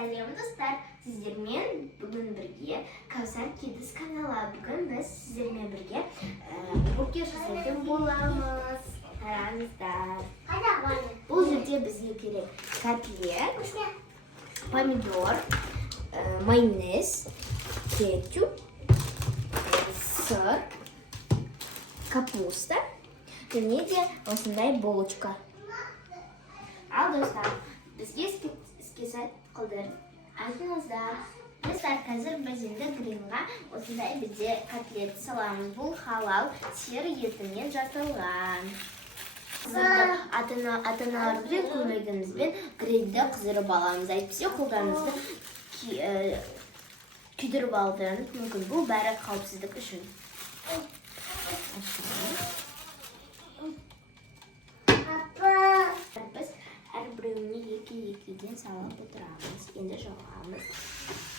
сәлем достар, сіздермен бүгін бірге Кәусар Kids каналы. Бүгін біз сіздермен бірге бургер жасайтын боламыз. Қараңыздар. Бұл жерде бізге керек котлет, помидор, майонез, кетчуп, сыр, капуста және де осындай булочка. Ал достар, бізге іске сәт қылдырып айтыңыздар. Достар, қазір біз енді грилға осындай бізде котлет саламыз. Бұл халал сиыр етінен жасалған. Ата-аналардың көмегімізбен грилді қыздырып аламыз. Әйтпесе қолдарыңызды күйдіріп алуыңыз мүмкін. Бұл бәрі қауіпсіздік үшін. Біз әрбіреуіне екі-екіден салып отырамыз. Енді жоғамыз.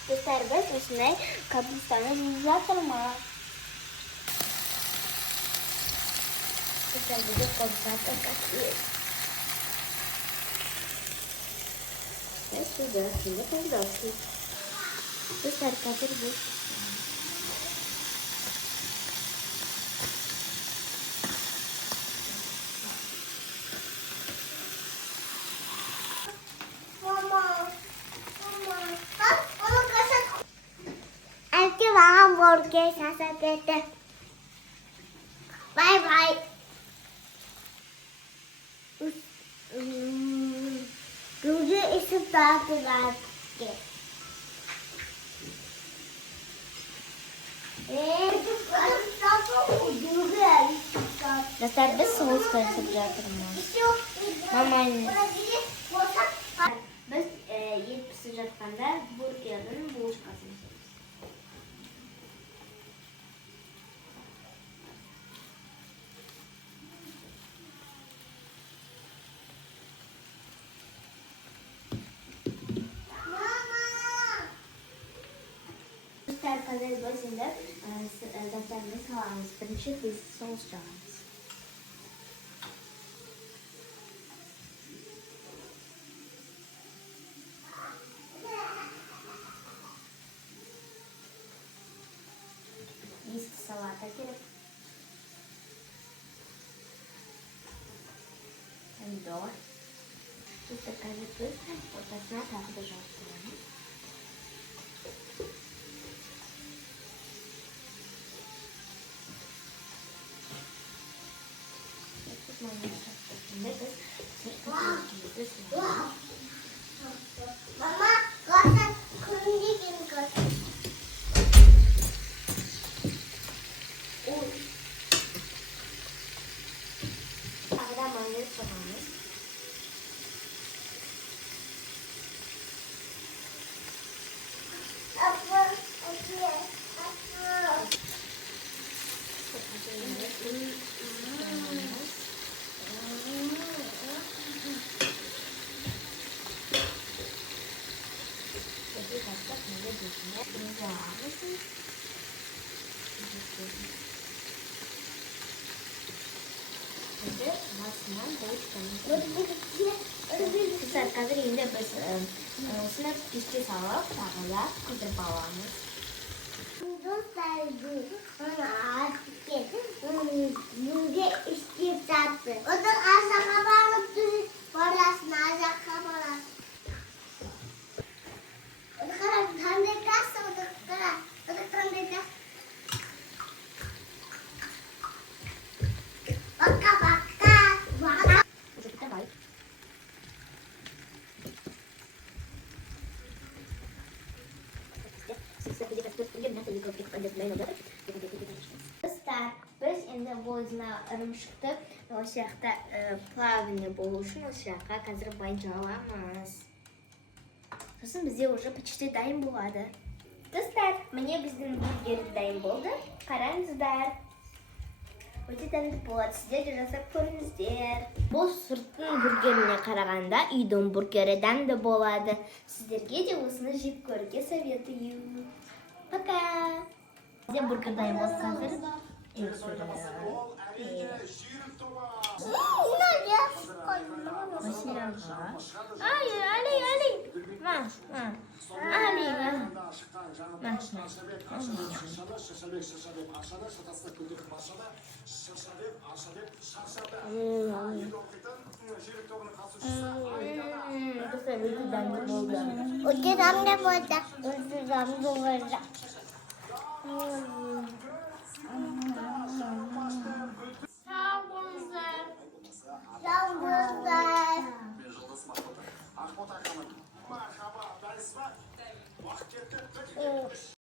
Достар, біз осындай капустаны жуып жатырмыз. Достар, бізде қосаты котлет. Біз сюда колбаски. Достар, қазір біз burger жасады. Бай-бай. Бүгін ішіп татылар. Достар, біз соус қосып жатырмыз. Біз ет пісіп жатқанда бургердің булочкасын. Қазір біз енді заттарымызды саламыз. Бірінші біз соус жағамыз. Ескі салата керек. Помидор. Қазір біз ортасына тағы да жағып. Мама, классно, кругленько. Тогда майонез саламыз. Қазір енді біз осыны пешке салып, тағылап қыздырып аламыз. Бүгін істеп жатты. Одан азаққа барып тұрып, барасын азаққа барасын. Одан қарап, қандай қасы, одан қарап, одан қандай қасы. Достар, біз енді бойына ірімшікті осы жақта плавный болу үшін осы жаққа қазір байынша аламыз. Сосын бізде уже почти дайын болады. Достар, міне біздің бургер дайын болды. Қараңыздар. Өте тәмді болады. Сіздер де жасап көріңіздер. Бұл сырттың бургеріне қарағанда үйдің бургері дәмді болады. Сіздерге де осыны жеп көруге советую. Пока! Бізде бургер дайын болды қазір. Masiraga. Ali. Mas. Ali. Ucu damda burada. Ucu damda burada. Sağ olun. Damda. Merhaba, ben İsmail. Vakit yetti.